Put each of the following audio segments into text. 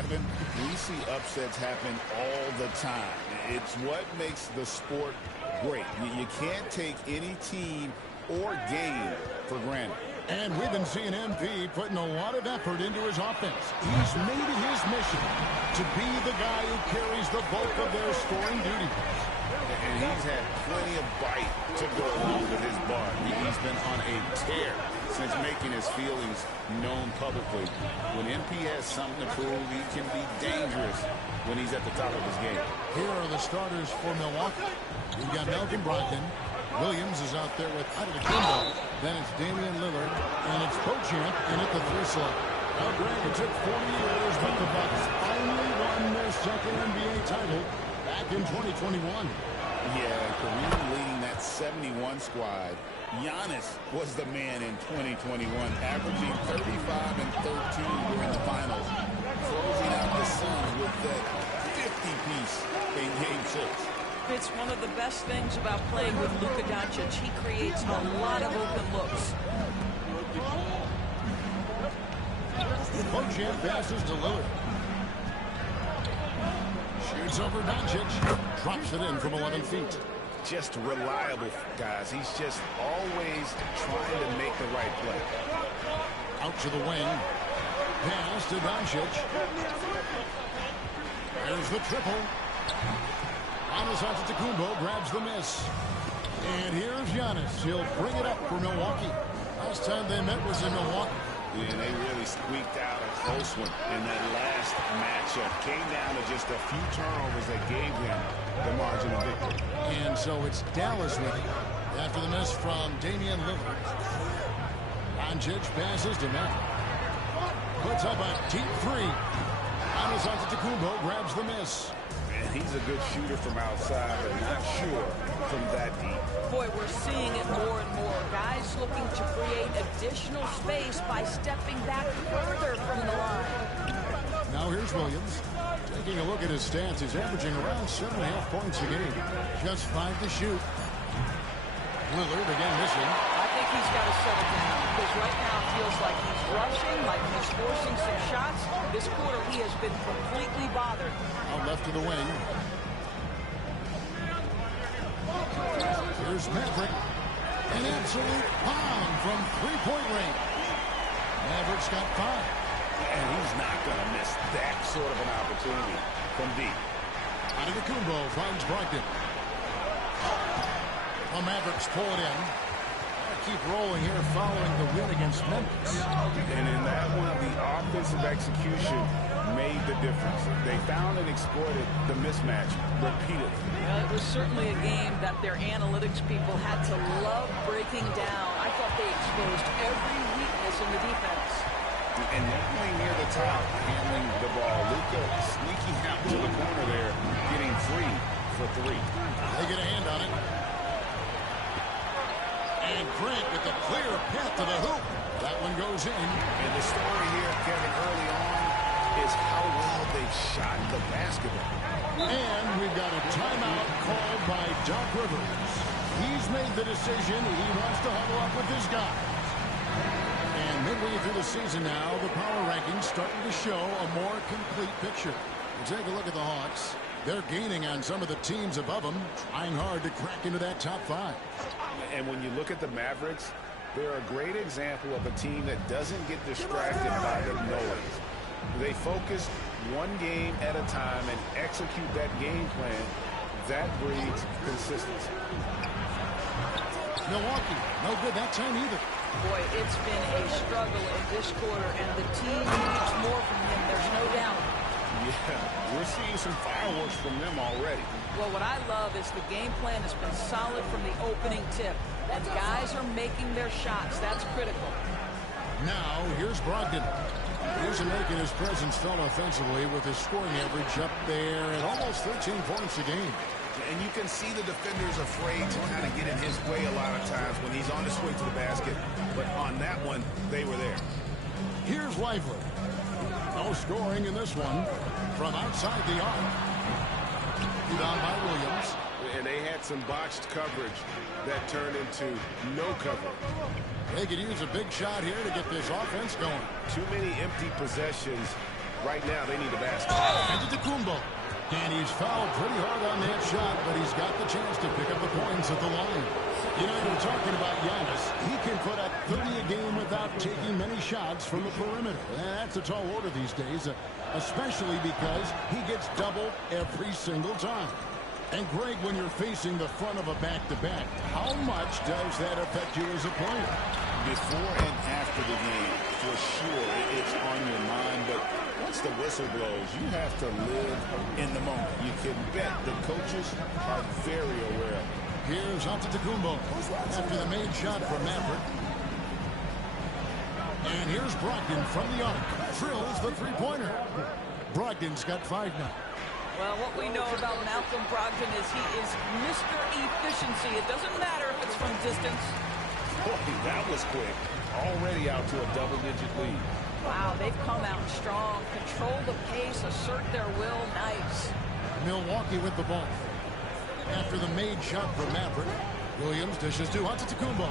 Kevin, we see upsets happen all the time. It's what makes the sport great. You can't take any team or game for granted. And we've been seeing MP putting a lot of effort into his offense. He's made it his mission to be the guy who carries the bulk of their scoring duties. And he's had plenty of bite to go along with his bark. He's been on a tear since making his feelings known publicly. When MP has something to prove, he can be dangerous when he's at the top of his game. Here are the starters for Milwaukee. We've got Malcolm Brogdon. Williams is out there with Antetokounmpo. Then it's Damian Lillard. And it's Beauchamp in at the 3 slot. Now, Greg, it took 40 years, but the Bucks finally won their second NBA title back in 2021. Yeah, Kareem leading that 71 squad. Giannis was the man in 2021, averaging 35 and 13 during the finals, closing out the Suns with that 50-piece in Game 6. It's one of the best things about playing with Luka Doncic. He creates a lot of open looks. Beauchamp passes to Lillard. Shoots over Doncic. Drops it in from 11 feet. Just reliable, guys. He's just always trying to make the right play. Out to the wing. Pass to Doncic. There's the triple. Antetokounmpo grabs the miss. And here's Giannis. He'll bring it up for Milwaukee. Last time they met was in Milwaukee. And they really squeaked out a close one in that last matchup. Came down to just a few turnovers that gave them the margin of victory. And so it's Dallas with it. After the miss from Damian Lillard. Doncic passes to Matt. Puts up a deep 3. Antetokounmpo grabs the miss. And he's a good shooter from outside, but not sure from that deep. Boy, we're seeing it more and more. Guys looking to create additional space by stepping back further from the line. Now here's Williams. Taking a look at his stats, he's averaging around 7.5 points a game. Just 5 to shoot. Lillard again missing. I think he's got to settle down because right now it feels like he's rushing, like he's forcing some shots. This quarter he has been completely bothered. Out left to the wing. Here's Maverick. An absolute bomb from 3-point range. Maverick's got 5. And he's not going to miss that sort of an opportunity from deep. Antetokounmpo finds Brogdon. The Mavericks pull it in. Keep rolling here following the win against Memphis. And in that one, the offensive execution made the difference. They found and exploited the mismatch repeatedly. Well, it was certainly a game that their analytics people had to love breaking down. I thought they exposed every weakness in the defense. And they're playing near the top, handling the ball. Luka sneaking out to the corner there, getting free for 3. They get a hand on it. And Grant with the clear path to the hoop. That one goes in. And the story here, Kevin, early on is how well they've shot the basketball. And we've got a timeout called by Doc Rivers. He's made the decision. He wants to huddle up with his guys. And midway through the season now, the power rankings starting to show a more complete picture. We'll take a look at the Hawks. They're gaining on some of the teams above them, trying hard to crack into that top 5. And when you look at the Mavericks, they're a great example of a team that doesn't get distracted by the noise. They focus one game at a time and execute that game plan. That breeds consistency. Milwaukee, no good that time either. Boy, it's been a struggle in this quarter, and the team needs more from him. There's no doubt. Yeah, we're seeing some fireworks from them already. Well, what I love is the game plan has been solid from the opening tip, and guys are making their shots. That's critical. Now, here's Brogdon. He's making his presence felt offensively with his scoring average up there at almost 13 points a game. And you can see the defenders afraid to kind of get in his way a lot of times when he's on his way to the basket. But on that one, they were there. Here's Lively. No scoring in this one from outside the arc. Down by Williams. And they had some botched coverage that turned into no coverage. They could use a big shot here to get this offense going. Too many empty possessions Right now, they need a basket. Antetokounmpo. And he's fouled pretty hard on that shot, but he's got the chance to pick up the points at the line. You know, you're talking about Giannis. He can put up 30 a game without taking many shots from the perimeter. That's a tall order these days, especially because he gets doubled every single time. And, Greg, when you're facing the front of a back-to-back, how much does that affect you as a player? Before and after the game, for sure, it's on your mind. But once the whistle blows, you have to live in the moment. You can bet the coaches are very aware of it. Here's Antetokounmpo after the made shot from Maverick. And here's Brogdon from the arc. Drills the three-pointer. Brogdon's got 5 now. Well, what we know about Malcolm Brogdon is he is Mr. Efficiency. It doesn't matter if it's from distance. Boy, that was quick. Already out to a double-digit lead. Wow, they've come out strong. Control the pace, assert their will. Nice. Milwaukee with the ball. After the made shot from Maverick, Williams dishes to Antetokounmpo.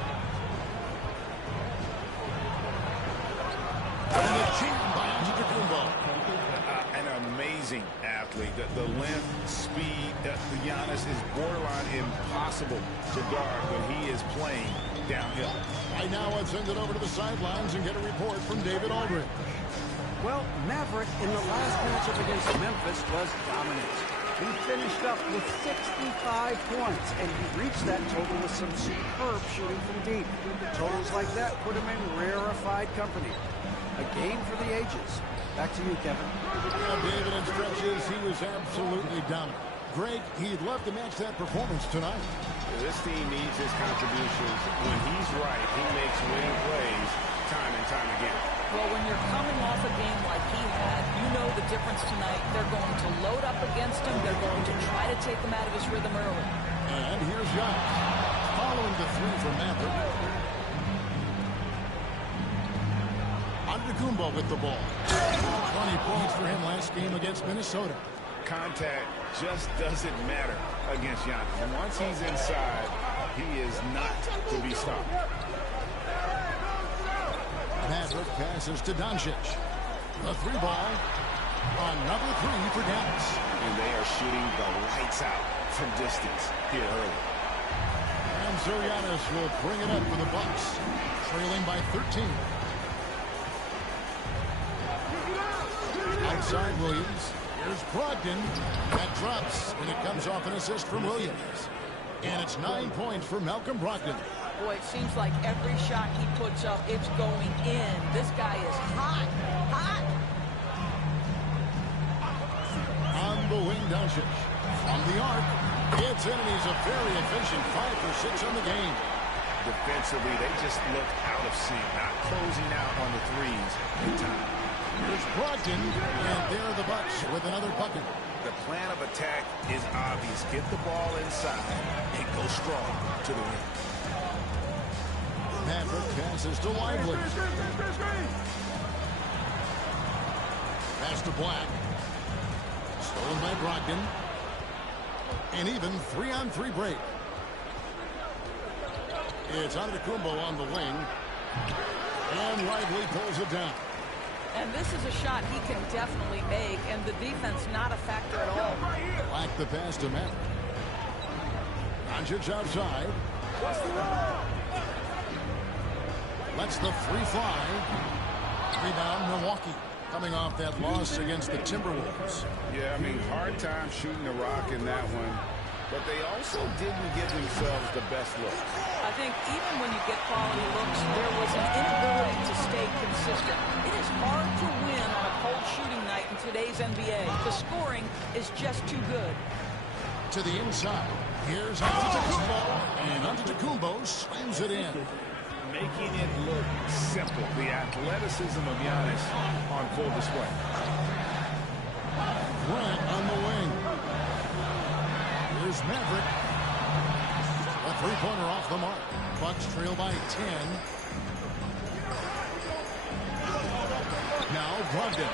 And the jam by Antetokounmpo. An amazing athlete. The length, speed, Giannis is borderline impossible to guard when he is playing downhill. Right now, let's send it over to the sidelines and get a report from David Aldridge. Well, Maverick in the last matchup against Memphis was dominant. He finished up with 65 points, and he reached that total with some superb shooting from deep. Totals like that put him in rarefied company. A game for the ages. Back to you, Kevin. Yeah, David, in stretches, he was absolutely dominant. Greg, he'd love to match that performance tonight. This team needs his contributions. When he's right, he makes winning plays time and time again. Well, when you're coming off a game like he had, you know the difference tonight. They're going to load up against him. They're going to try to take him out of his rhythm early. And here's Giannis. Following the three from Maverick. Antetokounmpo with the ball. 20 points for him last game against Minnesota. Contact just doesn't matter against Giannis. And once he's inside, he is not to be stopped. Maverick passes to Doncic. The three ball. Another three for Dallas. And they are shooting the lights out from distance here early. And Giannis will bring it up for the Bucks, trailing by 13. Outside Williams. Here's Brogdon. That drops, and it comes off an assist from Williams. And it's 9 points for Malcolm Brogdon. Boy, it seems like every shot he puts up, it's going in. This guy is hot, hot. On the wing, Doncic. On the arc. It's in, and he's a very efficient 5 for 6 on the game. Defensively, they just look out of sync, not closing out on the threes in time. Here's Brogdon, and there are the Bucks with another bucket. The plan of attack is obvious. Get the ball inside and go strong to the rim. Maverick passes to Lively. Pass to Black. Stolen by Brogdon. And even 3-on-3 break. It's Antetokounmpo on the wing. And Lively pulls it down. And this is a shot he can definitely make, and the defense not a factor at all. Black the pass to Maverick. Doncic outside. Lets the free fly. Rebound, Milwaukee. Coming off that loss against the Timberwolves. Yeah, I mean, hard time shooting the rock in that one. But they also didn't give themselves the best look. I think even when you get quality looks, there was an inability to stay consistent. It is hard to win on a cold shooting night in today's NBA. The scoring is just too good. To the inside. Here's Antetokounmpo. And Antetokounmpo slams it in. Making it look simple. The athleticism of Giannis on full display. Grant on the wing. Here's Maverick. A three-pointer off the mark. Bucks trail by 10. Now Brogdon.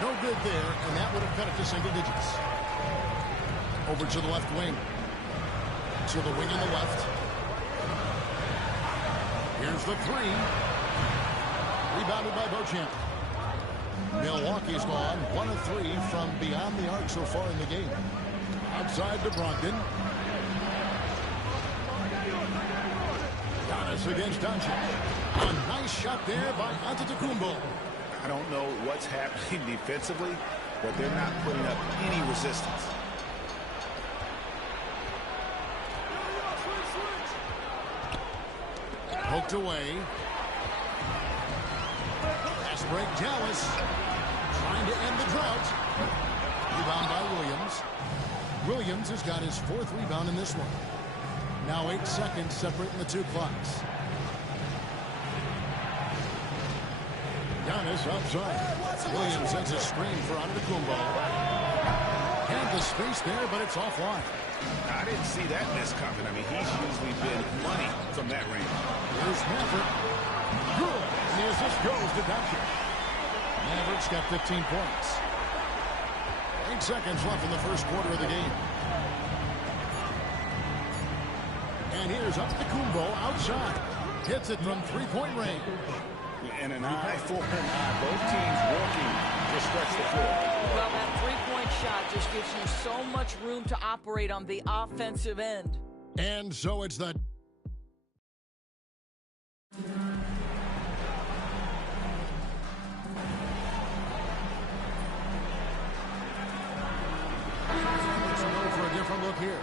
No good there, and that would have cut it to single digits. Over to the left wing. To the wing on the left. Here's the three. Rebounded by Beauchamp. Milwaukee's gone 1 of 3 from beyond the arc so far in the game. Outside to Brogdon. Giannis against Doncic. A nice shot there by Antetokounmpo. I don't know what's happening defensively, but they're not putting up any resistance. Poked away. Fast break, Dallas. Trying to end the drought. Rebound by Williams. Williams has got his 4th rebound in this one. Now 8 seconds separating the two clocks. Giannis outside. Williams sends a screen for Antetokounmpo. Had the space there, but it's offline. I didn't see that miss coming. I mean, he's usually been money from that range. Here's Maverick. Good. And the assist goes to Doncic. Maverick's got 15 points. 8 seconds left in the first quarter of the game. And here's Antetokounmpo outside. Hits it from three-point range. And an eye for an eye. Both teams working to stretch the floor. Well, that three-point shot just gives you so much room to operate on the offensive end. And so it's the... for a different look here.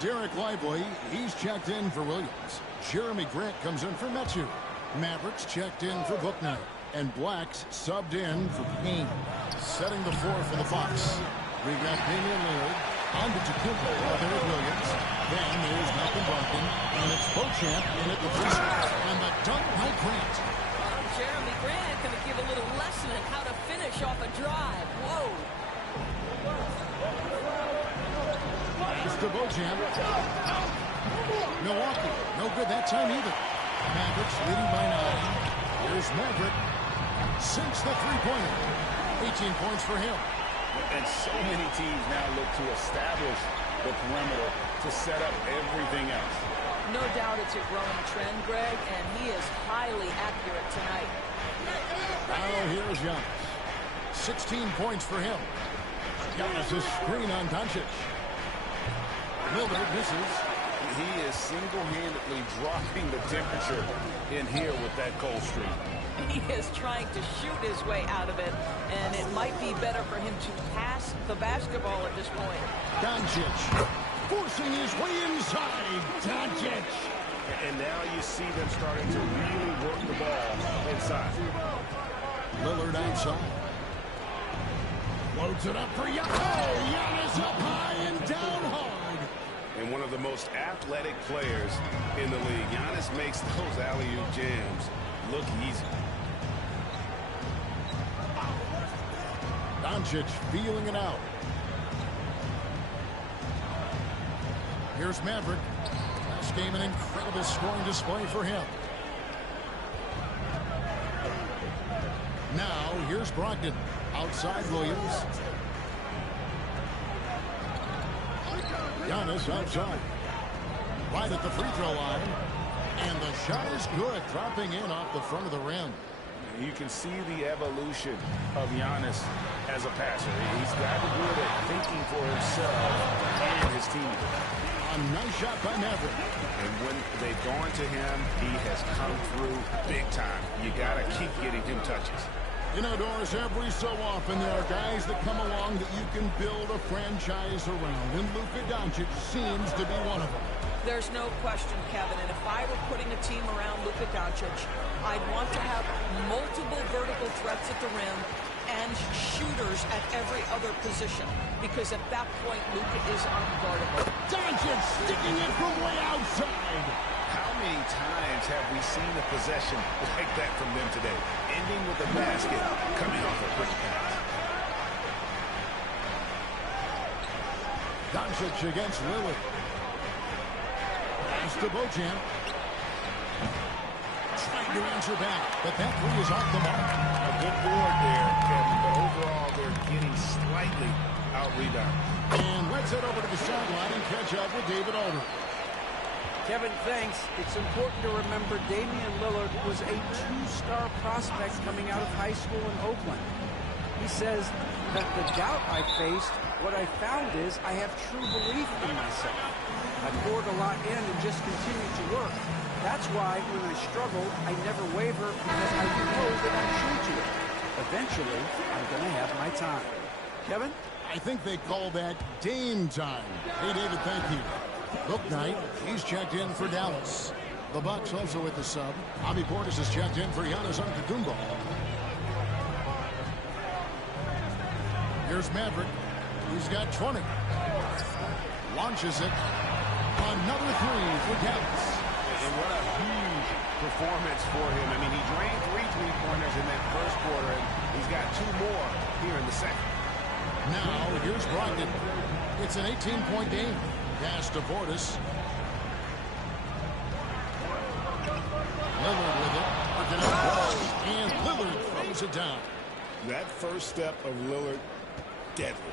Derek Lively, he's checked in for Williams. Jeremy Grant comes in for Metsu. Mavericks checked in for Bouknight. And Blacks subbed in for Payne. Setting the floor for the Fox. We've got Damian Lillard. On to Tacumbo. There's Williams. Then there's Malcolm Brogdon. And it's Beauchamp in at the free throw. And the dunk by Grant. Jeremy Grant going to give a little lesson in how to finish off a drive. Whoa. Pass to Beauchamp. Milwaukee. No good that time either. Mavericks leading by 9. Here's Maverick. Sinks the three-pointer. 18 points for him. And so many teams now look to establish the perimeter to set up everything else. No doubt it's a growing trend, Greg, and he is highly accurate tonight. Now here's Giannis. 16 points for him. Giannis' screen on Doncic. Lillard misses. He is single-handedly dropping the temperature in here with that cold streak. He is trying to shoot his way out of it, and it might be better for him to pass the basketball at this point. Doncic forcing his way inside. Doncic. And now you see them starting to really work the ball inside. Lillard outside. Loads it up for Giannis. Oh, Giannis up high and down hard. And one of the most athletic players in the league. Giannis makes those alley-oop jams look easy. Doncic feeling it out. Here's Maverick. Last game, an incredible scoring display for him. Now, here's Brogdon. Outside Williams. Giannis outside. Right at the free throw line. And the shot is good, dropping in off the front of the rim. You can see the evolution of Giannis as a passer. He's gotten good at thinking for himself and his team. A nice shot by Maverick. And when they've gone to him, he has come through big time. You got to keep getting him touches. You know, Doris, every so often there are guys that come along that you can build a franchise around, and Luka Doncic seems to be one of them. There's no question, Kevin, and if I were putting a team around Luka Doncic, I'd want to have multiple vertical threats at the rim and shooters at every other position, because at that point, Luka is unguardable. Doncic sticking it from way outside. How many times have we seen a possession like that from them today, ending with a basket coming off a quick pass? Doncic against Lillard. Pass to Beauchamp. Trying to answer back, but that three is off the mark. A good board there, Kevin, but overall they're getting slightly out-rebounded. And let's head over to the sideline and catch up with David Aldridge. Kevin, thanks. It's important to remember Damian Lillard was a two-star prospect coming out of high school in Oakland. He says that the doubt I faced, what I found is I have true belief in myself. I poured a lot in and just continued to work. That's why when I struggle, I never waver because I know that I'm true to it. Eventually, I'm going to have my time. Kevin? I think they call that game time. Hey, David, thank you. Book night, he's checked in for Dallas. The Bucks also with the sub. Javi Portis is checked in for Giannis Antetokounmpo. Here's Maverick. He's got 20. Launches it. Another three for Dallas. And what a huge performance for him. I mean, he drained 3 3-pointers in that first quarter, and he's got 2 more here in the second. Now, here's Brogdon. It's an 18-point game. Pass to Portis. Lillard with it. Looking out. And Lillard throws it down. That first step of Lillard, deadly.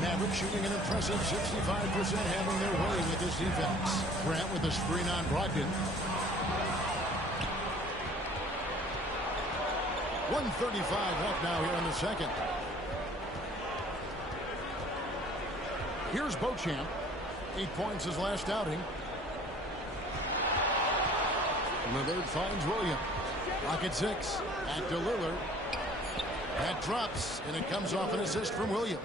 Maverick shooting an impressive 65%, having their way with this defense. Grant with a screen on Brogdon. 1:35 left now here in the second. Here's Beauchamp. 8 points his last outing. Lillard finds Williams. Rocket 6. Back to Lillard. That drops, and it comes off an assist from Williams.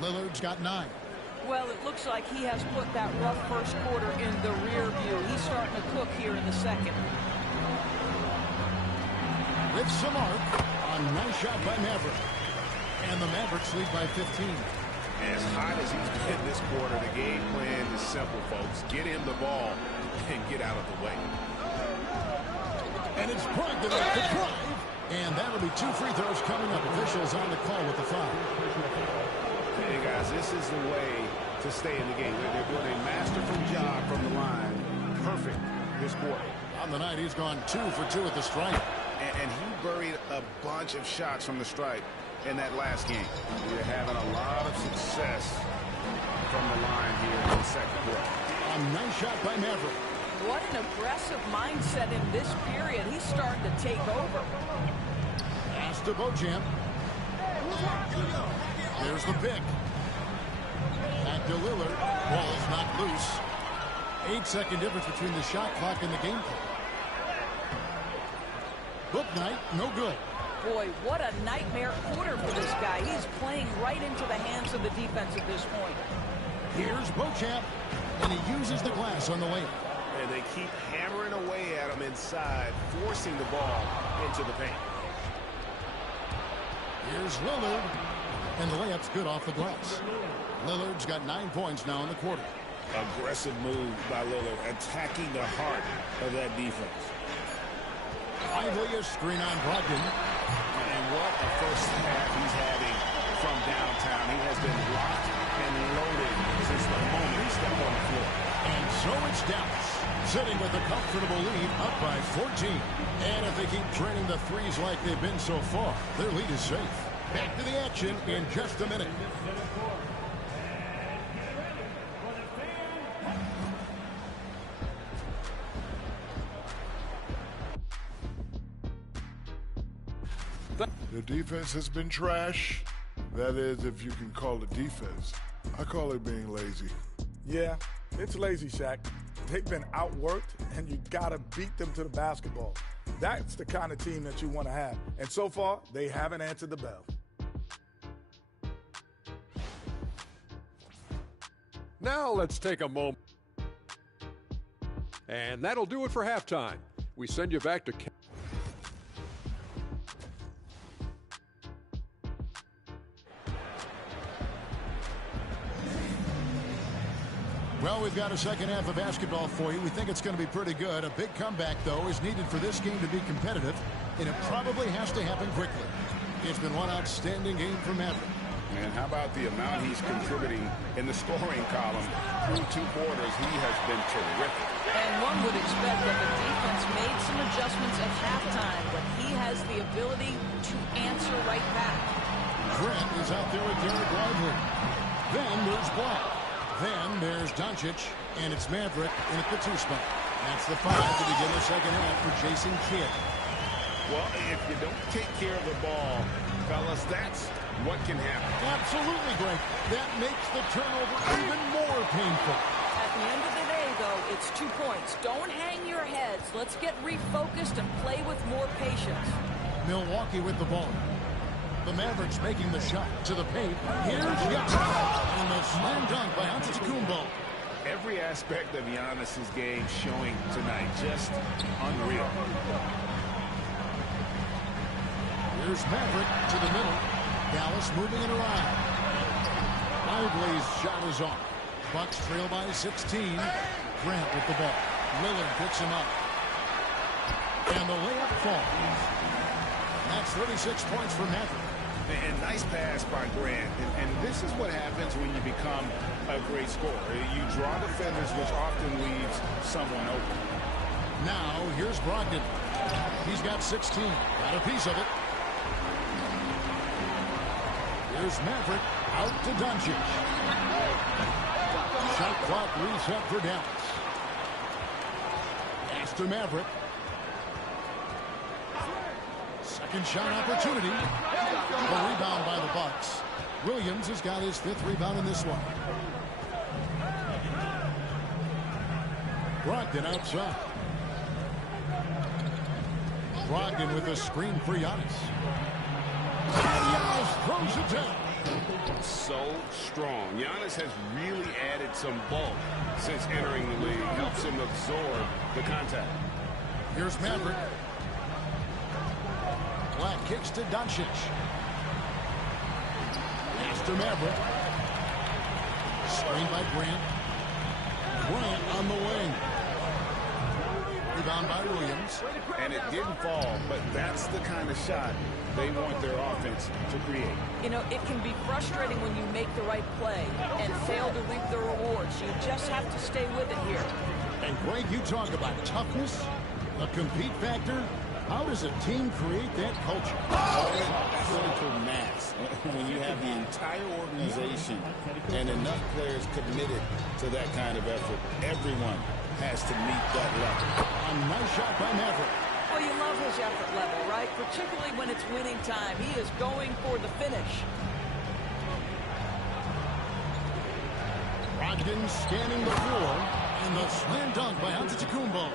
Lillard's got 9. Well, it looks like he has put that rough first quarter in the rear view. He's starting to cook here in the second. With some arc, a nice shot by Maverick. And the Mavericks lead by 15. As hot as he's been this quarter, the game plan is simple, folks. Get him the ball and get out of the way. And it's Brogdon off the drive. And that'll be 2 free throws coming up. Officials on the call with the foul. Hey, guys, this is the way to stay in the game. They're doing a masterful job from the line. Perfect this quarter. On the night, he's gone 2 for 2 at the strike. And he buried a bunch of shots from the stripe in that last game. We're having a lot of success from the line here in the second quarter. A nice shot by Maverick. What an aggressive mindset in this period. He's starting to take over. Pass to Beauchamp. There's the pick. Back to Lillard. Ball's not loose. 8-second difference between the shot clock and the game clock. Book night, no good. Boy, what a nightmare quarter for this guy. He's playing right into the hands of the defense at this point. Here's Beauchamp, and he uses the glass on the layup. And they keep hammering away at him inside, forcing the ball into the paint. Here's Lillard, and the layup's good off the glass. Lillard's got 9 points now in the quarter. Aggressive move by Lillard, attacking the heart of that defense. Lively a screen on Brogdon. And what a first half he's having from downtown. He has been locked and loaded since the moment he stepped on the floor. And so it's Dallas, sitting with a comfortable lead, up by 14. And if they keep training the threes like they've been so far, their lead is safe. Back to the action in just a minute. The defense has been trash. That is, if you can call it defense. I call it being lazy. Yeah, it's lazy, Shaq. They've been outworked, and you got to beat them to the basketball. That's the kind of team that you want to have. And so far, they haven't answered the bell. Now let's take a moment. And that'll do it for halftime. We send you back to... Well, we've got a second half of basketball for you. We think it's going to be pretty good. A big comeback, though, is needed for this game to be competitive, and it probably has to happen quickly. It's been one outstanding game for Maverick. And how about the amount he's contributing in the scoring column? Through 2 quarters, he has been terrific. And one would expect that the defense made some adjustments at halftime, but he has the ability to answer right back. Grant is out there with Derek Lively. Then there's Black. Then there's Doncic, and it's Maverick in at the 2 spot. That's the 5 to begin the second half for Jason Kidd. Well, if you don't take care of the ball, fellas, that's what can happen. Absolutely, Greg. That makes the turnover even more painful. At the end of the day, though, it's 2 points. Don't hang your heads. Let's get refocused and play with more patience. Milwaukee with the ball. The Mavericks making the shot to the paint. Here's Giannis. And the slam dunk by Antetokounmpo. Every aspect of Giannis's game showing tonight. Just unreal. Here's Maverick to the middle. Dallas moving it around. Lively's shot is off. Bucks trail by 16. Grant with the ball. Lillard picks him up. And the layup falls. That's 36 points for Maverick. And nice pass by Grant. And this is what happens when you become a great scorer. You draw defenders, which often leaves someone open. Now, here's Brogdon. He's got 16. Got a piece of it. Here's Maverick out to Doncic. Shot clock reset for Dallas. Pass to Maverick. Second shot opportunity. A rebound by the Bucks. Williams has got his 5th rebound in this one. Brogdon outside. Brogdon with a screen for Giannis. Giannis throws it down. So strong. Giannis has really added some bulk since entering the league. Helps him absorb the contact. Here's Maverick. Black kicks to Doncic. Pass to Maverick. Screen by Grant. Grant on the wing. Rebound by Williams. And it didn't fall, but that's the kind of shot they want their offense to create. You know, it can be frustrating when you make the right play and fail to reap the rewards. You just have to stay with it here. And Greg, you talk about toughness, a compete factor. How does a team create that culture? Critical mass. When you have the entire organization and enough players committed to that kind of effort, everyone has to meet that level. A nice shot by Maverick. Well, you love his effort level, right? Particularly when it's winning time. He is going for the finish. Brogdon scanning the floor, and the slam dunk by Antetokounmpo.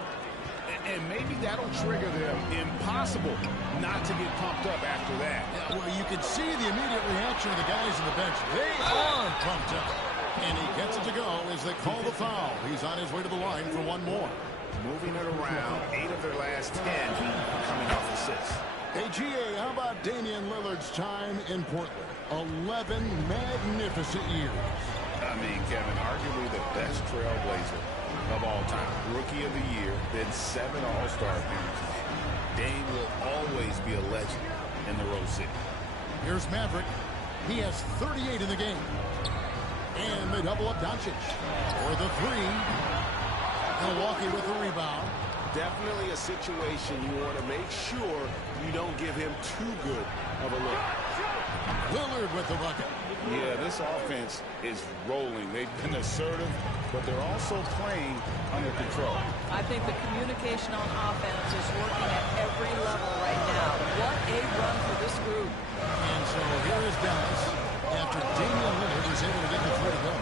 And maybe that'll trigger them. Impossible not to get pumped up after that. Yeah, well, you can see the immediate reaction of the guys on the bench. They are pumped up. And he gets it to go as they call the foul. He's on his way to the line for one more. Moving it around, 8 of their last 10 coming off assists. Hey, GA, how about Damian Lillard's time in Portland? 11 magnificent years. I mean, Kevin, arguably the best trailblazer of all time. Rookie of the year, then 7 All-Star appearances. Dame will always be a legend in the Rose City. Here's Maverick. He has 38 in the game. And they double up Doncic for the 3. Milwaukee with the rebound. Definitely a situation you want to make sure you don't give him too good of a look. Lillard with the bucket. Yeah, this offense is rolling. They've been assertive, but they're also playing under control. I think the communication on offense is working at every level right now. What a run for this group. And so here is Dallas. After Damian Lillard was able to get the 3 to go.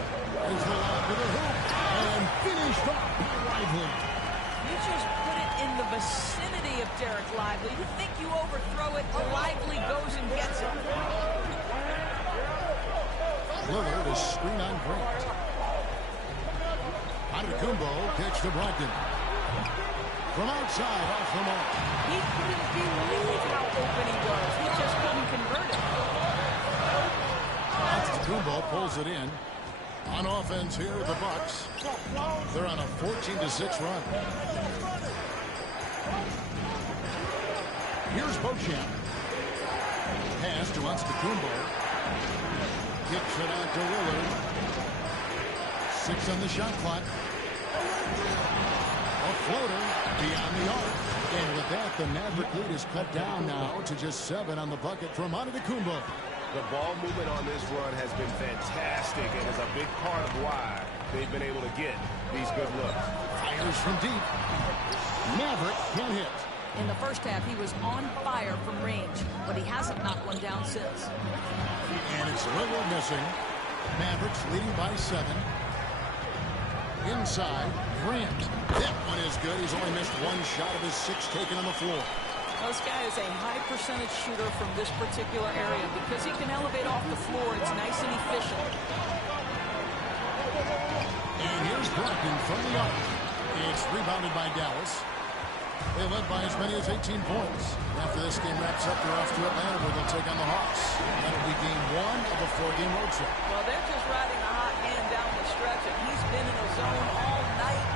Israel out with a hoop. And finished off by Lively. You just put it in the vicinity of Derek Lively. You think you overthrow it, Lively goes and gets it. Lillard is screen on Grant. Antetokounmpo kicks to Brogdon. From outside, off the mark. He couldn't believe how open he was. He just couldn't convert it. Antetokounmpo pulls it in. On offense here, the Bucks. They're on a 14-6 run. Here's Beauchamp. Pass to Antetokounmpo. Kicks it out to Lillard. 6 on the shot clock. A floater beyond the arc. And with that, the Maverick lead is cut down now to just 7 on the bucket from Antetokounmpo. The ball movement on this run has been fantastic and is a big part of why they've been able to get these good looks. Fires from deep. Maverick can't hit. In the first half, he was on fire from range, but he hasn't knocked one down since. And it's Lillard missing. Mavericks leading by 7. Inside, Grant. That one is good. He's only missed one shot of his 6 taken on the floor. This guy is a high percentage shooter from this particular area because he can elevate off the floor. It's nice and efficient. And here's Brogdon from the arc. It's rebounded by Dallas. They led by as many as 18 points. After this game wraps up, they're off to Atlanta where they'll take on the Hawks. That'll be game 1 of a 4-game road trip. Well, they're just riding a hot hand down the stretch, and he's been in the zone all night.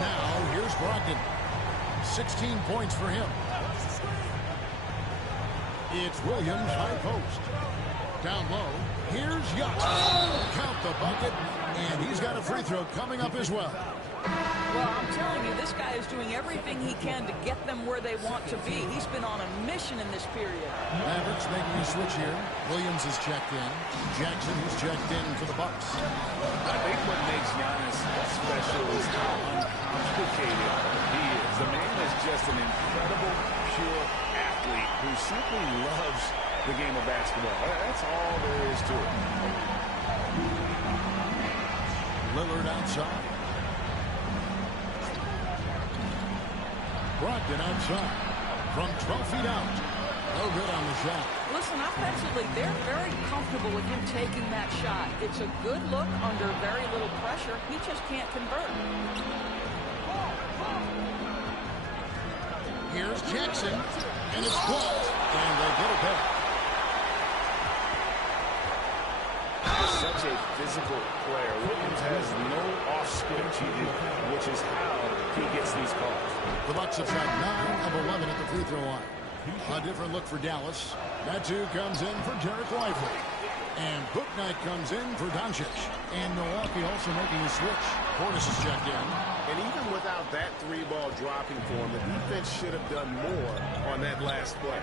Now, here's Brogdon. 16 points for him. It's Williams, high post. Down low, here's Yacht. Count the bucket, and he's got a free throw coming up as well. Well, I'm telling you, this guy is doing everything he can to get them where they want to be. He's been on a mission in this period. Mavericks making a switch here. Williams is checked in. Jackson is checked in for the Bucks. I think what makes Giannis special is how uncomplicated he is. The man is just an incredible, pure athlete who simply loves the game of basketball. That's all there is to it. Lillard outside. Brogdon outside. From 12 feet out. No good on the shot. Listen, offensively, they're very comfortable with him taking that shot. It's a good look under very little pressure. He just can't convert. Here's Jackson, and it's blocked, and they get it back. He's such a physical player. Williams has no off-switch, which is how he gets these calls. The Bucks have shot 9 of 11 at the free throw line. A different look for Dallas. That comes in for Derek Lively. And Bouknight comes in for Doncic. And Milwaukee also making a switch. Portis is checked in. And even without that 3-ball dropping for him, the defense should have done more on that last play.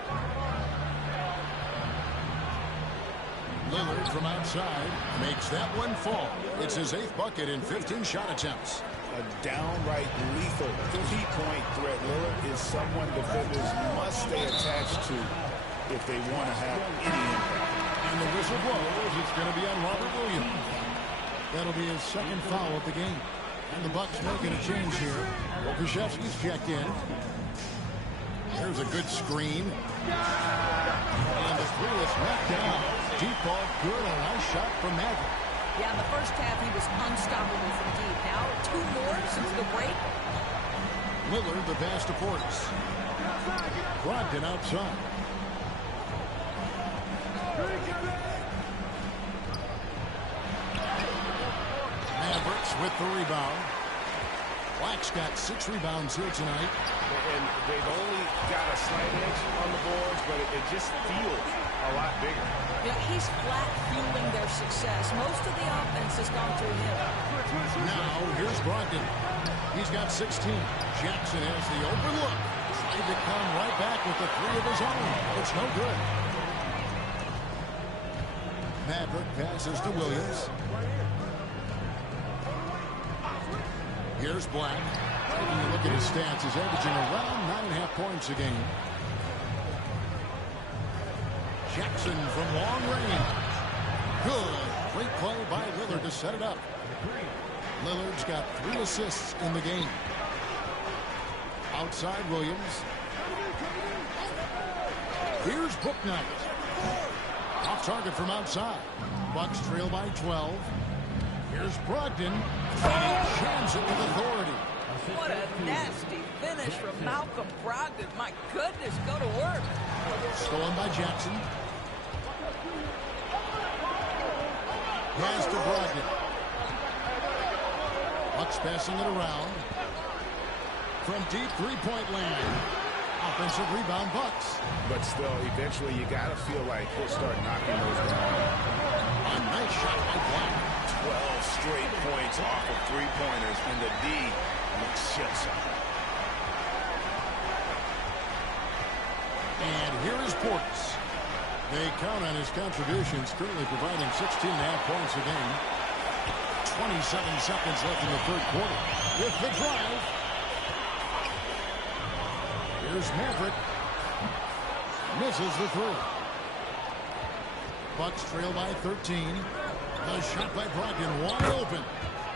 Lillard from outside makes that one fall. It's his 8th bucket in 15 shot attempts. A downright lethal 3-point threat. Lillard is someone defenders must stay attached to if they want to have any impact. And the whistle blows. It's going to be on Robert Williams. That'll be his 2nd foul of the game. And the Bucks making a change here. Okashevsky's checked in. There's a good screen. And the 3 is knocked down. Deep ball, good. A nice shot from Maverick. Yeah, in the first half, he was unstoppable from deep. Now, 2 more since the break. Lillard, the pass to Portis. Brogdon outside. Mavericks with the rebound. Black's got 6 rebounds here tonight. And they've only got a slight edge on the boards, but it just feels a lot bigger. Yeah, he's flat fueling their success. Most of the offense has gone through him. Now, here's Brogdon. He's got 16. Jackson has the open look. Tried to come right back with the 3 of his own. It's no good. Maverick passes to Williams. Here's Black. Taking a look at his stats, he's averaging around 9.5 points a game. Jackson from long range. Good. Great play by Lillard to set it up. Lillard's got 3 assists in the game. Outside Williams. Here's Bouknight. Off target from outside. Bucks trail by 12. Here's Brogdon. And he jams it with authority. What a nasty finish from Malcolm Brogdon. My goodness, go to work. Stolen by Jackson. Pass to Brogdon. Bucks passing it around. From deep 3-point land. Offensive rebound, Bucks. But still, eventually you got to feel like he'll start knocking those down. A nice shot by Black. 12 straight points off of 3-pointers, and the D looks just. And here is Portis. They count on his contributions, currently providing 16.5 points a game. 27 seconds left in the 3rd quarter. With the drive. Here's Maverick. Misses the three. Bucks trail by 13. The shot by Brogdon wide open.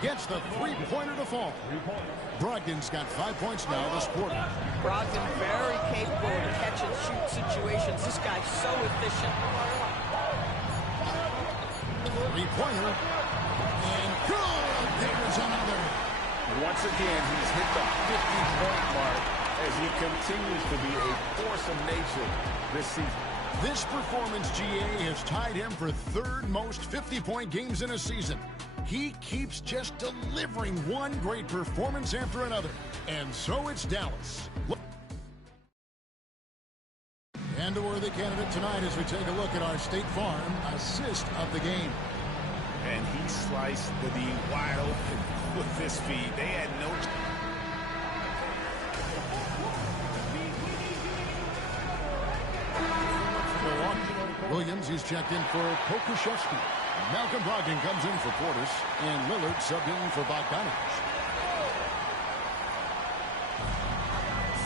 Gets the three-pointer to fall. Brogdon's got 5 points now this quarter. Brogdon very capable of catch-and-shoot situations. This guy's so efficient. Three-pointer. And good! There's another. Once again, he's hit the 50-point mark as he continues to be a force of nature this season. This performance, GA, has tied him for third most 50-point games in a season. He keeps just delivering one great performance after another. And so it's Dallas. And a worthy candidate tonight as we take a look at our State Farm assist of the game. And he sliced the D wide open with this feed. They had no... Williams is checked in for Pokuševski. Malcolm Brogdon comes in for Portis, and Lillard subbed in for Bogdanovic.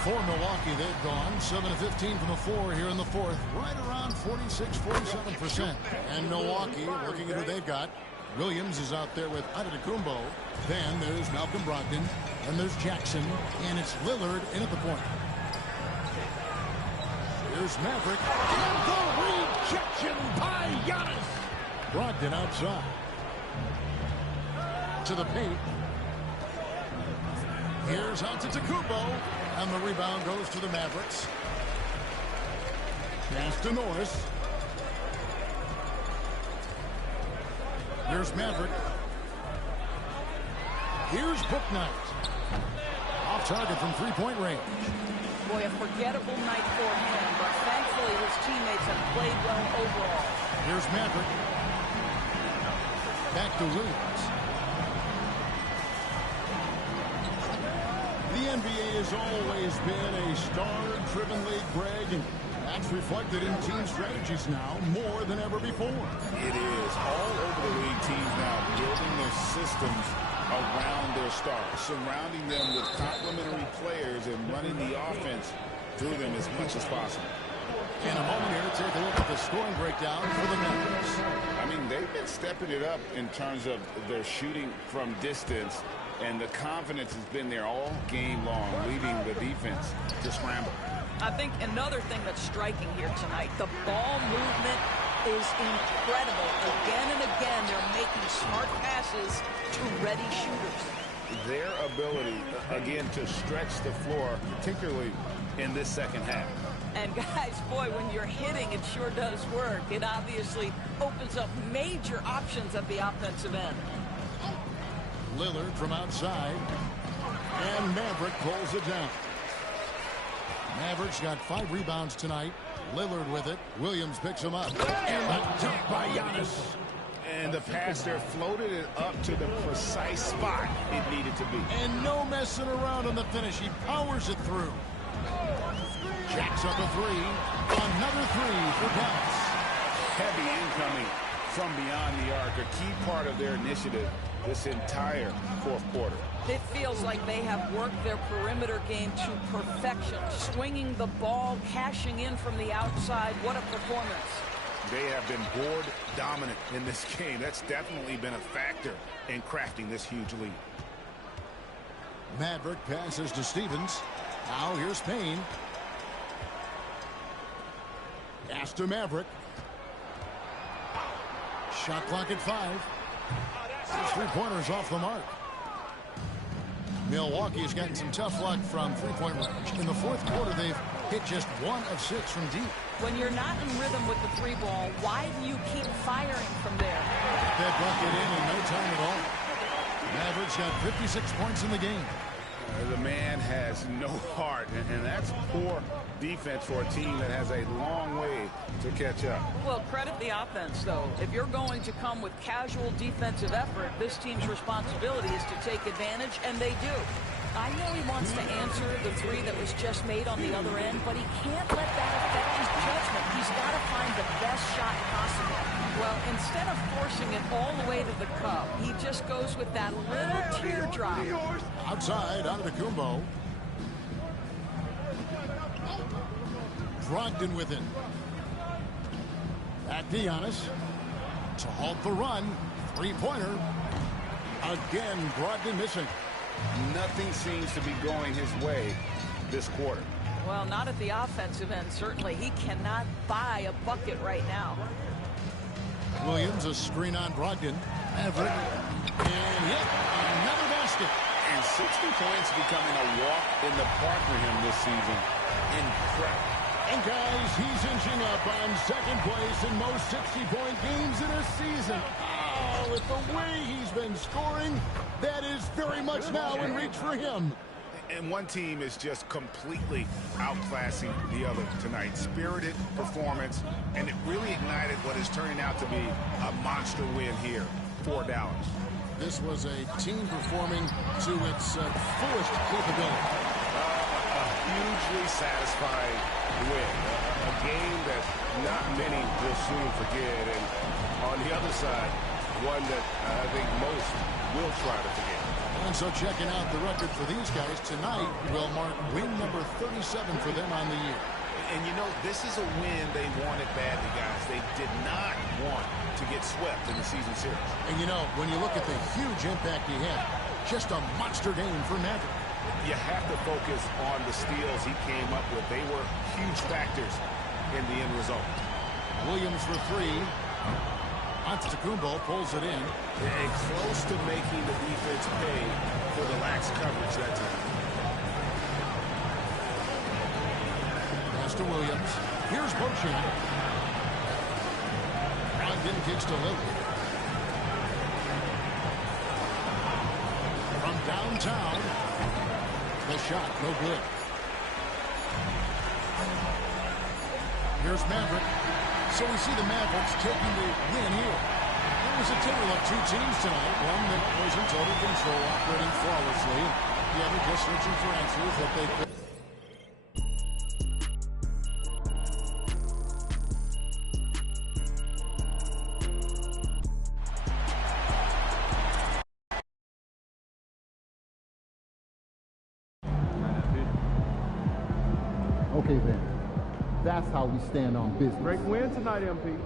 For Milwaukee, they've gone 7 of 15 from the floor here in the fourth, right around 46-47%. And Milwaukee, looking at who they've got, Williams is out there with Antetokounmpo. Then there's Malcolm Brogdon, and there's Jackson, and it's Lillard in at the point. Here's Maverick, and the rejection by Giannis. Brogdon outside. To the paint. Here's Antetokounmpo, and the rebound goes to the Mavericks. Pass to Norris. Here's Maverick. Here's Bouknight. Off target from three-point range. Boy, a forgettable night for him, but thankfully his teammates have played well overall. Here's Maverick. Back to Williams. The NBA has always been a star-driven league, Greg, and that's reflected in team strategies now more than ever before. It is. All over the league, teams now building their systems around their stars, surrounding them with complementary players and running the offense through them as much as possible. In a moment here, take a look at the scoring breakdown for the Mavericks. I mean, they've been stepping it up in terms of their shooting from distance, and the confidence has been there all game long, leading the defense to scramble. I think another thing that's striking here tonight, the ball movement is incredible. Again and again, they're making smart passes to ready shooters. Their ability, again, to stretch the floor, particularly in this second half. And guys, boy, when you're hitting, it sure does work. It obviously opens up major options at the offensive end. Lillard from outside, and Maverick pulls it down. Mavericks got 5 rebounds tonight. Lillard with it. Williams picks him up. And the dunk by Giannis. And the pass there floated it up to the precise spot it needed to be. And no messing around on the finish. He powers it through. Jacks up a three. Another three for Dallas. Heavy incoming from beyond the arc, a key part of their initiative this entire fourth quarter. It feels like they have worked their perimeter game to perfection, swinging the ball, cashing in from the outside. What a performance. They have been board dominant in this game. That's definitely been a factor in crafting this huge lead. Maverick passes to Stevens. Now here's Payne. Pass to Maverick. Shot clock at 5. His three-pointers off the mark. Milwaukee has gotten some tough luck from three-point range. In the fourth quarter, they've hit just 1 of 6 from deep. When you're not in rhythm with the three ball, why do you keep firing from there? Get that bucket in no time at all. Mavericks got 56 points in the game. The man has no heart, and that's poor defense for a team that has a long way to catch up. Well, credit the offense, though. If you're going to come with casual defensive effort, this team's responsibility is to take advantage, and they do. I know he wants to answer the three that was just made on the other end, but he can't let that affect his judgment. He's got to find the best shot possible. Well, instead of forcing it all the way to the cup, he just goes with that little teardrop. Outside, Antetokounmpo. Brogdon with it. Back to Giannis. To halt the run. Three-pointer. Again, Brogdon missing. Nothing seems to be going his way this quarter. Well, not at the offensive end, certainly. He cannot buy a bucket right now. Williams, a screen on Brogdon. Maverick. And yet another basket. And 60 points becoming a walk in the park for him this season. Incredible. And guys, he's inching up on second place in most 60-point games in a season. Oh, with the way he's been scoring, that is very much now in reach for him. And one team is just completely outclassing the other tonight. Spirited performance, and it really ignited what is turning out to be a monster win here for Dallas. This was a team performing to its fullest capability. A hugely satisfying win. A game that not many will soon forget. And on the other side, one that I think most will try to forget. And so checking out the record for these guys tonight will mark win number 37 for them on the year. And you know, this is a win they wanted badly, guys. They did not want to get swept in the season series. And you know, when you look at the huge impact he had, just a monster game for Maverick. You have to focus on the steals he came up with. They were huge factors in the end result. Williams for three. Antetokounmpo pulls it in. And close to making the defense pay for the lax coverage that time. Pass to Williams. Here's Beauchamp. Brogdon kicks to Lillard. From downtown. The shot, no good. Here's Maverick. So we see the Mavericks taking the win here. It was a tale of two teams tonight. One that was in total control, operating flawlessly. The other just searching for answers that they could. Okay, then. That's how we stand on business. Great win tonight, MP.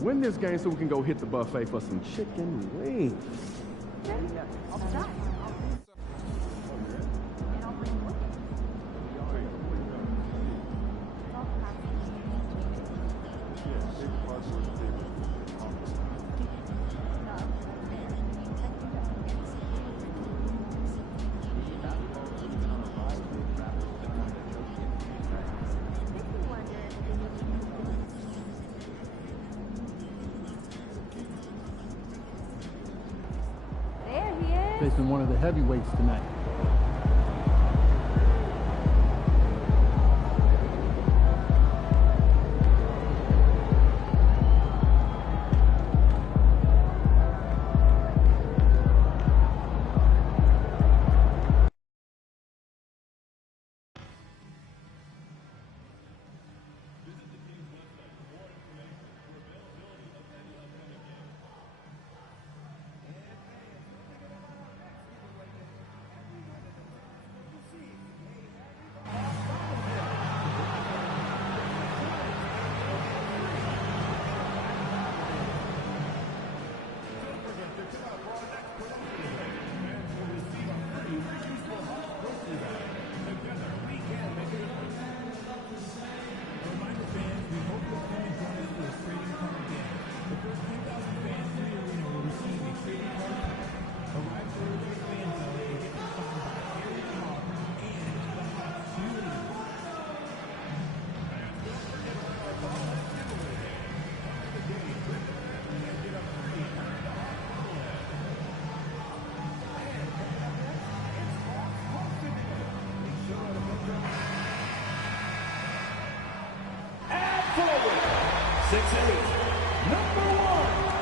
Win this game so we can go hit the buffet for some chicken wings. Facing one of the heavyweights tonight.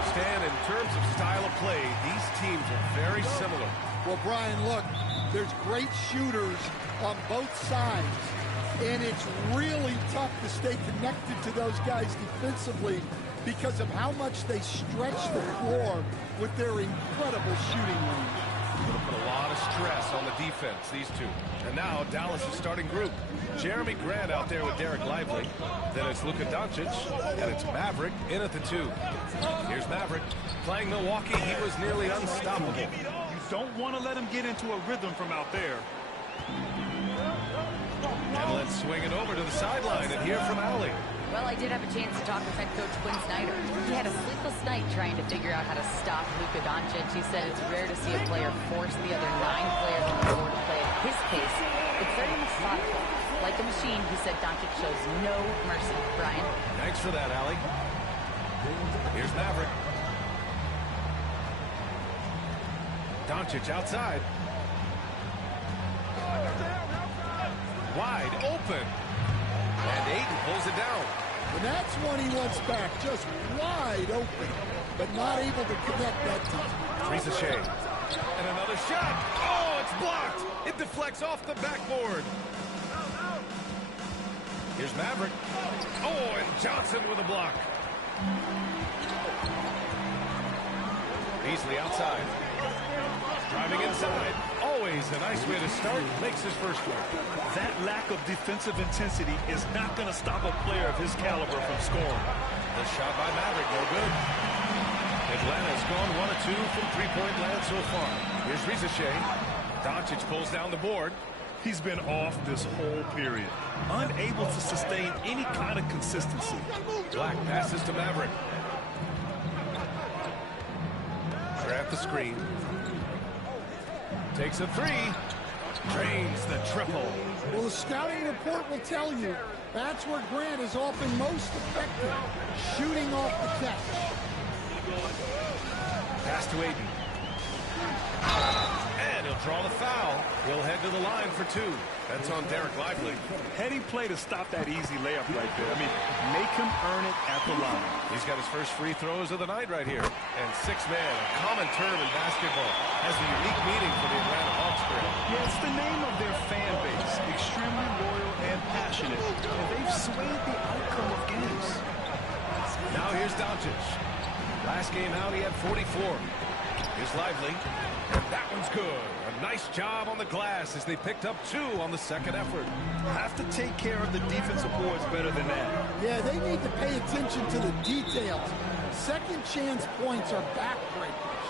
Stan, in terms of style of play, these teams are very similar. Well, Brian, look, there's great shooters on both sides, and it's really tough to stay connected to those guys defensively because of how much they stretch the floor with their incredible shooting range. Going to put a lot of stress on the defense, these two. And now Dallas' starting group. Jeremy Grant out there with Derek Lively. Then it's Luka Doncic, and it's Maverick in at the 2. Here's Maverick playing Milwaukee. He was nearly unstoppable. You don't want to let him get into a rhythm from out there. And let's swing it over to the sideline and hear from Allie. Well, I did have a chance to talk with head coach Quinn Snyder. He had a sleepless night trying to figure out how to stop Luka Doncic. He said it's rare to see a player force the other 9 players on the floor to play at his pace. It's very methodical. Like a machine, he said Doncic shows no mercy. Brian? Thanks for that, Allie. Here's Maverick. Doncic outside. Wide open. And Ayton pulls it down. And that's one he wants back, just wide open, but not able to connect that time. Teresa Shea. And another shot. Oh, it's blocked. It deflects off the backboard. Here's Maverick. Oh, and Johnson with a block. Beasley outside. Driving inside. Always a nice way to start. Makes his first one. That lack of defensive intensity is not going to stop a player of his caliber from scoring. The shot by Maverick, no good. Atlanta's gone 1 of 2 from three-point land so far. Here's Risa Shea. Doncic pulls down the board. He's been off this whole period. Unable to sustain any kind of consistency. Black passes to Maverick. Grab the screen. Takes a 3. Drains the triple. Well, the scouting report will tell you that's where Grant is often most effective, shooting off the catch. Pass to Ayton. And he'll draw the foul. He'll head to the line for 2. That's on Derek Lively. Heady play to stop that easy layup right there. I mean, make him earn it at the line. He's got his first free throws of the night right here. And 6-man, a common term in basketball, has a unique meaning for the Atlanta Hawks. Yeah, it's the name of their fan base. Extremely loyal and passionate. And they've swayed the outcome of games. Now here's Doncic. Last game out, he had 44. Here's Lively. And that one's good. A nice job on the glass as they picked up 2 on the second effort. Have to take care of the defensive boards better than that. Yeah, they need to pay attention to the details. Second chance points are backbreakers.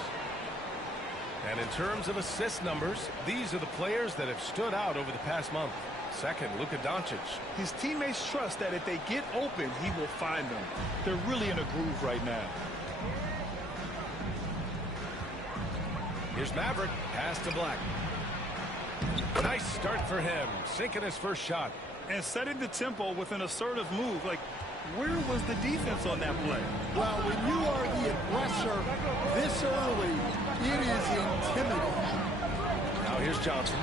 And in terms of assist numbers, these are the players that have stood out over the past month. Second, Luka Doncic. His teammates trust that if they get open, he will find them. They're really in a groove right now. Here's Maverick. Pass to Black. Nice start for him. Sinking his first shot. And setting the tempo with an assertive move. Like, where was the defense on that play? Well, when you are the aggressor this early, it is intimidating. Now here's Johnson.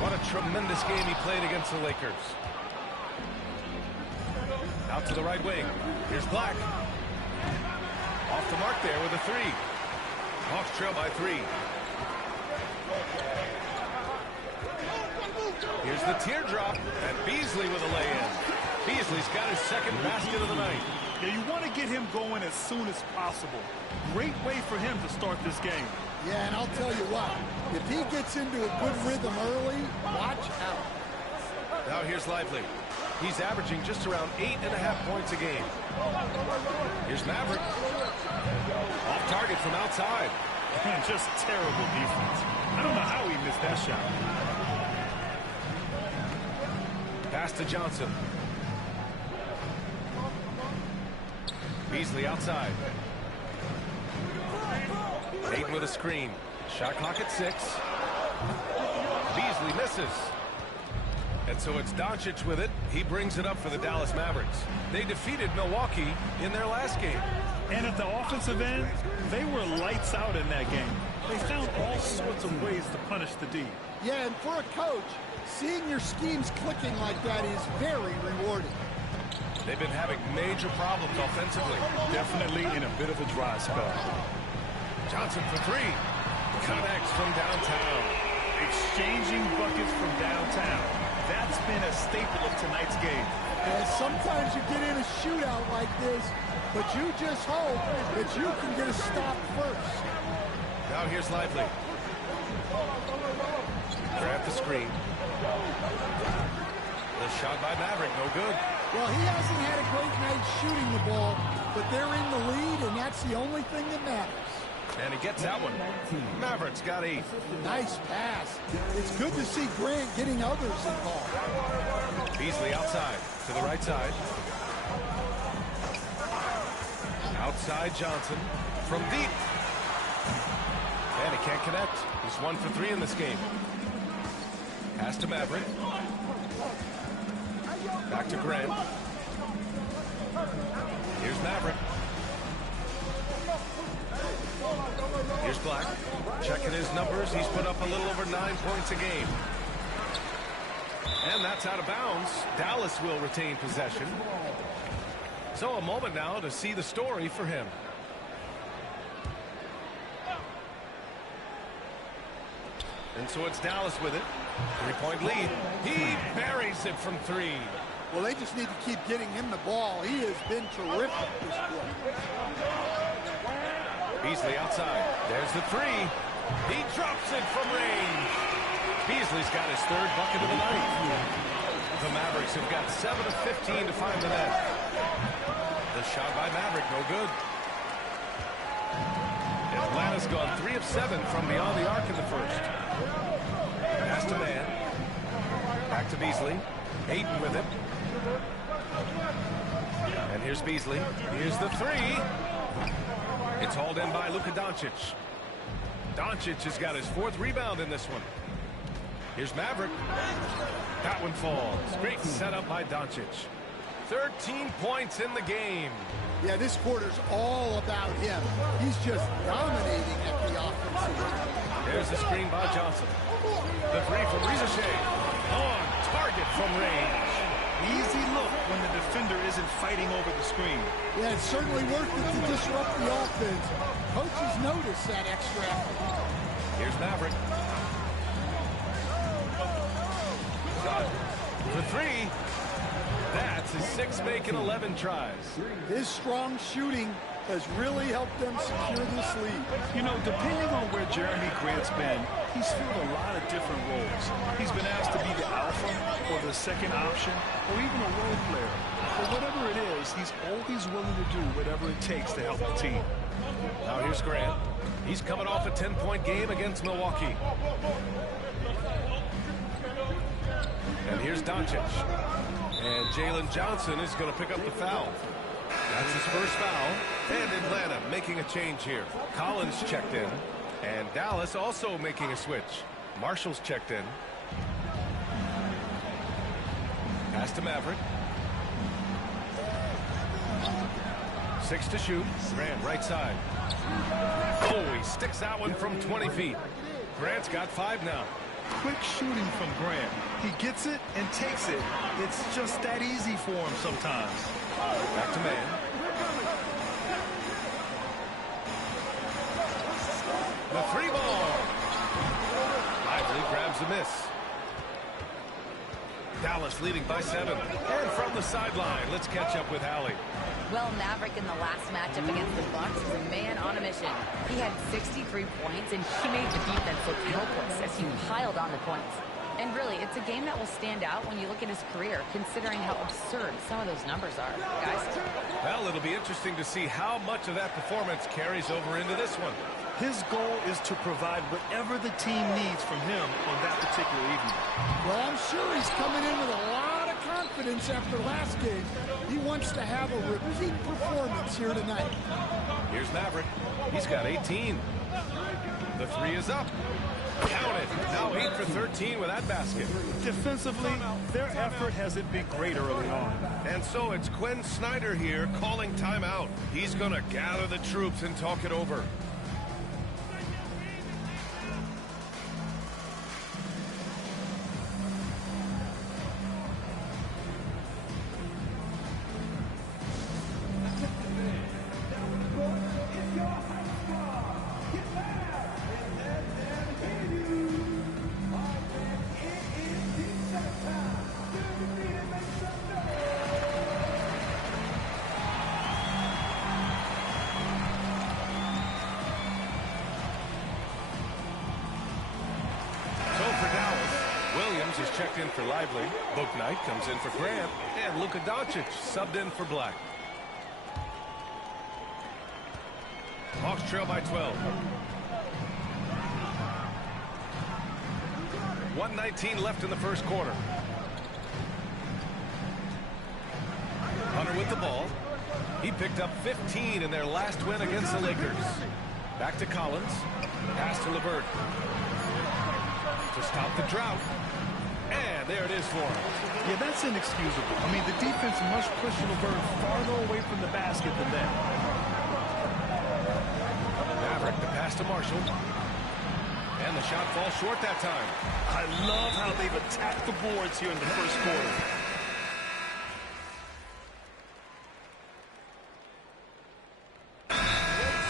What a tremendous game he played against the Lakers. Out to the right wing. Here's Black. Off the mark there with a three. Hawks trail by 3. Here's the teardrop, and Beasley with a lay-in. Beasley's got his second basket of the night. Yeah, you want to get him going as soon as possible. Great way for him to start this game. Yeah, and I'll tell you what, if he gets into a good rhythm early, watch out. Now here's Lively. He's averaging just around 8.5 points a game. Here's Maverick. Off target from outside. Just terrible defense. I don't know how he missed that shot. Pass to Johnson. Beasley outside. Ayton with a screen. Shot clock at 6. Beasley misses. And so it's Doncic with it. He brings it up for the Dallas Mavericks. They defeated Milwaukee in their last game. And at the offensive end, they were lights out in that game. They found all sorts of ways to punish the D. Yeah, and for a coach, seeing your schemes clicking like that is very rewarding. They've been having major problems offensively. Definitely in a bit of a dry spell. Johnson for 3. Connects from downtown. Exchanging buckets from downtown. That's been a staple of tonight's game. And sometimes you get in a shootout like this, but you just hope that you can get a stop first. Now here's Lively. Grab the screen. The shot by Maverick, no good. Well, he hasn't had a great night shooting the ball, but they're in the lead, and that's the only thing that matters. And he gets that one. Maverick's got 8. Nice pass. It's good to see Grant getting others involved. Beasley outside, to the right side. Outside Johnson from deep. And he can't connect. He's 1 for 3 in this game. Pass to Maverick. Back to Grant. Here's Maverick. Here's Black. Checking his numbers. He's put up a little over 9 points a game. And that's out of bounds. Dallas will retain possession. So a moment now to see the story for him. And so it's Dallas with it. 3-point lead. He buries it from 3. Well, they just need to keep getting him the ball. He has been terrific this quarter. Beasley outside. There's the 3. He drops it from range. Beasley's got his 3rd bucket of the night. The Mavericks have got 7 of 15 to find the net. The shot by Maverick, no good. Atlanta's gone 3 of 7 from beyond the arc in the first. Pass to Man. Back to Beasley. Ayton with it. And here's Beasley. Here's the 3. It's hauled in by Luka Doncic. Doncic has got his 4th rebound in this one. Here's Maverick. That one falls. Great setup by Doncic. 13 points in the game. Yeah, this quarter's all about him. He's just dominating at the offensive end. There's the screen by Johnson. The 3 from Ricochet. On target from range. Easy look when the defender isn't fighting over the screen. Yeah, it's certainly worth it to disrupt the offense. Coaches notice that extra effort. Here's Maverick. For 3. That's his 6 making 11 tries. His strong shooting has really helped them secure this lead. You know, depending on where Jeremy Grant's been, he's filled a lot of different roles. He's been asked to be the alpha or the second option or even a role player. But whatever it is, he's always willing to do whatever it takes to help the team. Now here's Grant. He's coming off a 10-point game against Milwaukee. And here's Doncic. And Jalen Johnson is going to pick up the foul. That's his first foul. And Atlanta making a change here. Collins checked in. And Dallas also making a switch. Marshall's checked in. Pass to Maverick. 6 to shoot. Grant right side. Oh, he sticks that one from 20 feet. Grant's got 5 now. Quick shooting from Grant. He gets it and takes it. It's just that easy for him sometimes. Back to man. The 3 ball. Lively grabs the miss. Dallas leading by 7. And from the sideline, let's catch up with Allie. Well, Maverick in the last matchup against the Bucks is a man on a mission. He had 63 points, and he made the defense look helpless as he piled on the points. And really, it's a game that will stand out when you look at his career, considering how absurd some of those numbers are. Guys? Well, it'll be interesting to see how much of that performance carries over into this one. His goal is to provide whatever the team needs from him on that particular evening. Well, I'm sure he's coming in with a lot of confidence after last game. He wants to have a repeat performance here tonight. Here's Maverick. He's got 18. The 3 is up. Count it. Now 8 for 13 with that basket. Defensively, their effort hasn't been great early on. And so it's Quinn Snyder here calling timeout. He's going to gather the troops and talk it over. Is checked in for Lively. Book Knight comes in for Grant. And Luka Doncic subbed in for Black. Hawks trail by 12. 1:19 left in the first quarter. Hunter with the ball. He picked up 15 in their last win against the Lakers. Back to Collins. Pass to LeVert. To stop the drought. And there it is for him. Yeah, that's inexcusable. I mean, the defense must push LeVert farther away from the basket than that. Maverick, the pass to Marshall. And the shot falls short that time. I love how they've attacked the boards here in the first quarter.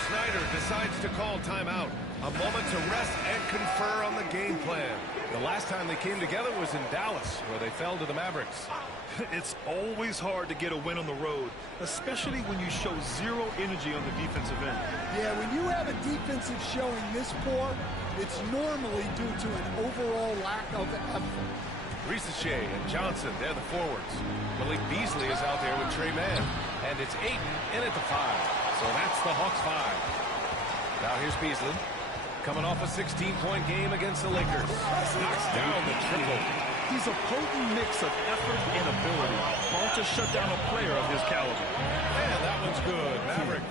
Snyder decides to call timeout. A moment to rest and confer on the game plan. The last time they came together was in Dallas, where they fell to the Mavericks. It's always hard to get a win on the road, especially when you show zero energy on the defensive end. Yeah, when you have a defensive showing this poor, it's normally due to an overall lack of effort. Ricochet and Johnson, they're the forwards. Malik Beasley is out there with Trey Mann. And it's Ayton in at the 5. So that's the Hawks 5. Now here's Beasley. Coming off a 16-point game against the Lakers. Knocks down the triple. He's a potent mix of effort and ability. Hard to shut down a player of his caliber. Man, that one's good. Maverick.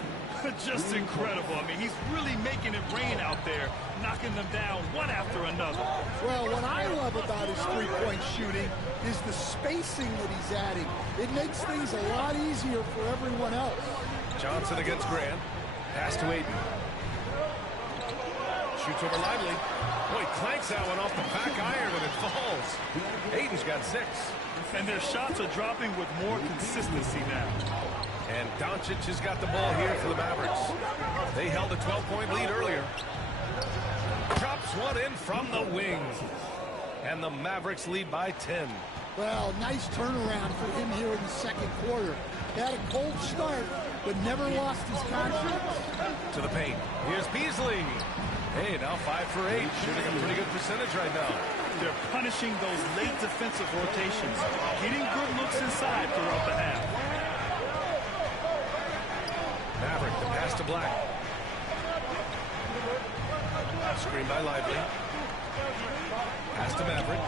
Just incredible. I mean, he's really making it rain out there, knocking them down one after another. Well, what I love about his three-point shooting is the spacing that he's adding. It makes things a lot easier for everyone else. Johnson against Grant. Pass to Ayton. Shoots over Lively. Boy, clanks that one off the back iron and it falls. Ayton's got 6. And their shots are dropping with more consistency now. And Doncic has got the ball here for the Mavericks. They held a 12-point lead earlier. Drops one in from the wing. And the Mavericks lead by 10. Well, nice turnaround for him here in the second quarter. He had a cold start, but never lost his confidence. To the paint. Here's Beasley. Hey, now 5 for 8. Shooting a pretty good percentage right now. They're punishing those late defensive rotations, getting good looks inside throughout the half. Maverick, the pass to Black. Screen by Lively. Pass to Maverick.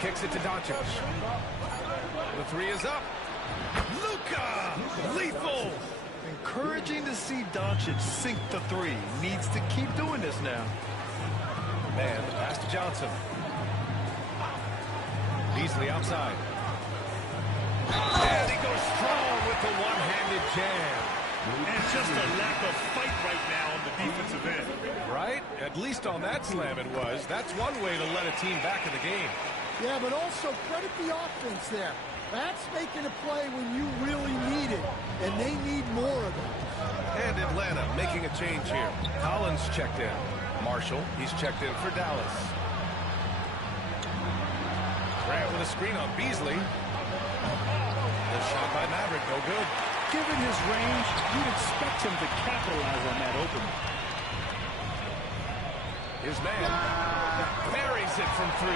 Kicks it to Doncic. The 3 is up. Luka! Lethal! Encouraging to see Doncic sink the 3. Needs to keep doing this now. Man, the pass to Johnson. Beasley outside. And he goes strong with the one-handed jam. And just a lack of fight right now on the defensive end. Right? At least on that slam it was. That's one way to let a team back in the game. Yeah, but also credit the offense there. That's making a play when you really need it, and they need more of it. And Atlanta making a change here. Collins checked in. Marshall, he's checked in for Dallas. Grant with a screen on Beasley. The shot by Maverick, no good. Given his range, you'd expect him to capitalize on that opening. His man buries it from 3.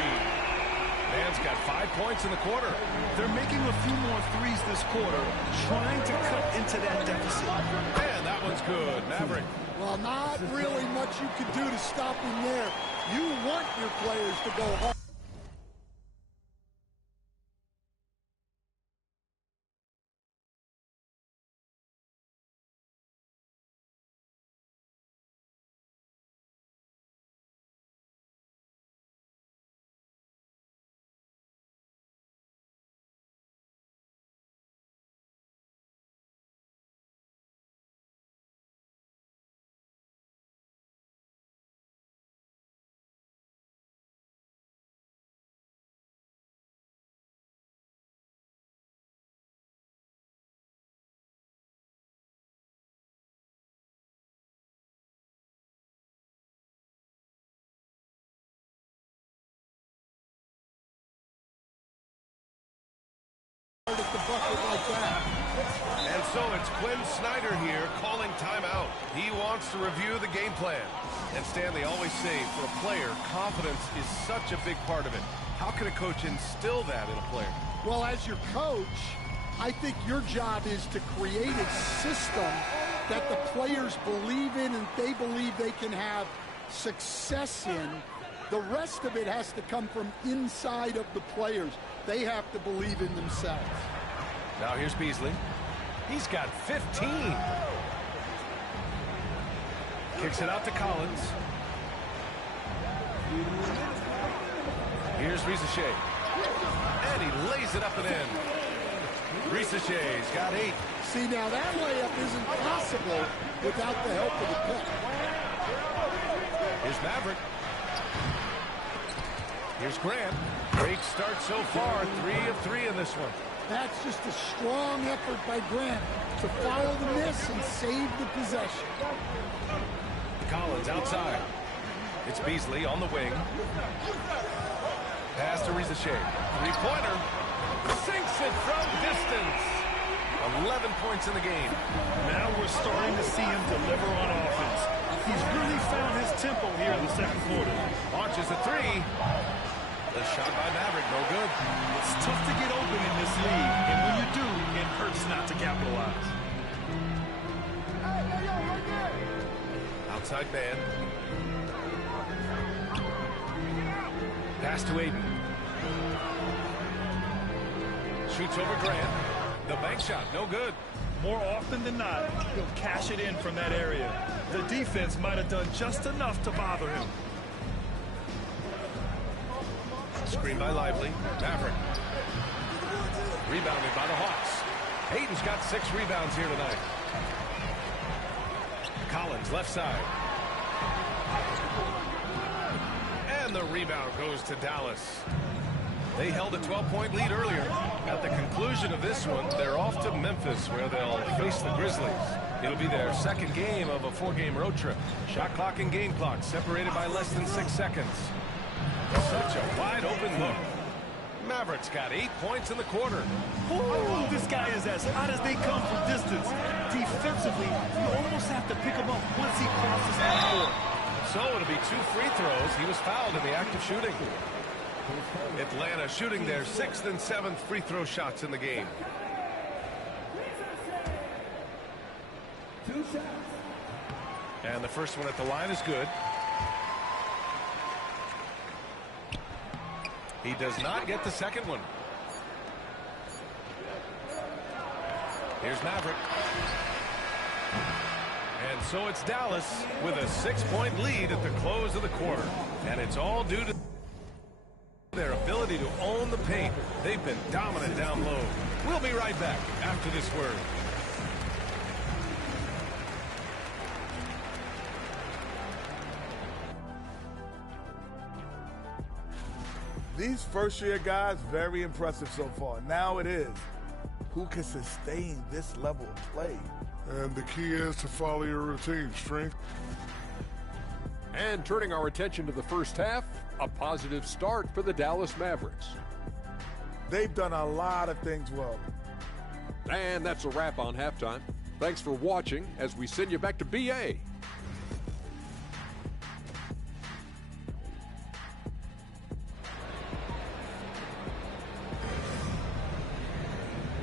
Man's got 5 points in the quarter. They're making a few more threes this quarter, trying to cut into that deficit. And that one's good. Maverick. Well, not really much you can do to stop him there. You want your players to go hard. At the bucket like that. And so it's Quinn Snyder here calling timeout. He wants to review the game plan. And Stan, they always say for a player, confidence is such a big part of it. How can a coach instill that in a player? Well, as your coach, I think your job is to create a system that the players believe in and they believe they can have success in. The rest of it has to come from inside of the players. They have to believe in themselves. Now here's Beasley. He's got 15. Kicks it out to Collins. Here's Rizachet. And he lays it up and in. Rizachet's got 8. See, now that layup isn't possible without the help of the pick. Here's Maverick. Here's Grant. Great start so far. 3 of 3 in this one. That's just a strong effort by Grant to follow the miss and save the possession. Collins outside. It's Beasley on the wing. Pass to Rizachet. 3-pointer. Sinks it from distance. 11 points in the game. Now we're starting to see him deliver on offense. He's really found his tempo here in the second quarter. Launches a 3. The shot by Maverick, no good. It's tough to get open in this league, and when you do, it hurts not to capitalize. Outside man. Pass to Aiden. Shoots over Grant. The bank shot, no good. More often than not, he'll cash it in from that area. The defense might have done just enough to bother him. Screen by Lively. Maverick. Rebounded by the Hawks. Hayden's got 6 rebounds here tonight. Collins left side. And the rebound goes to Dallas. They held a 12-point lead earlier. At the conclusion of this one, they're off to Memphis, where they'll face the Grizzlies. It'll be their second game of a 4-game road trip. Shot clock and game clock separated by less than 6 seconds. Such a wide open look. Mavericks got 8 points in the quarter. Oh, this guy is as hot as they come from distance. Defensively, you almost have to pick him up once he crosses that court. So it'll be 2 free throws. He was fouled in the act of shooting. Atlanta shooting their 6th and 7th free throw shots in the game. And the first one at the line is good. He does not get the second one. Here's Maverick. And so it's Dallas with a 6-point lead at the close of the quarter. And it's all due to their ability to own the paint. They've been dominant down low. We'll be right back after this word. These first-year guys, very impressive so far. Now it is, who can sustain this level of play? And the key is to follow your routine, strength. And turning our attention to the first half, a positive start for the Dallas Mavericks. They've done a lot of things well. And that's a wrap on halftime. Thanks for watching as we send you back to BA.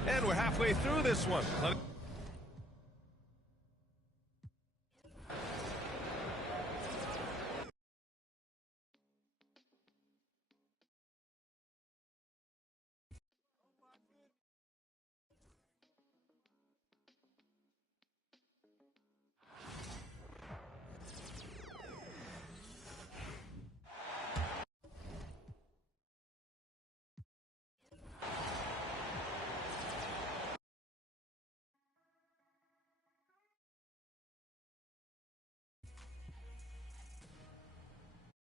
And we're halfway through this one.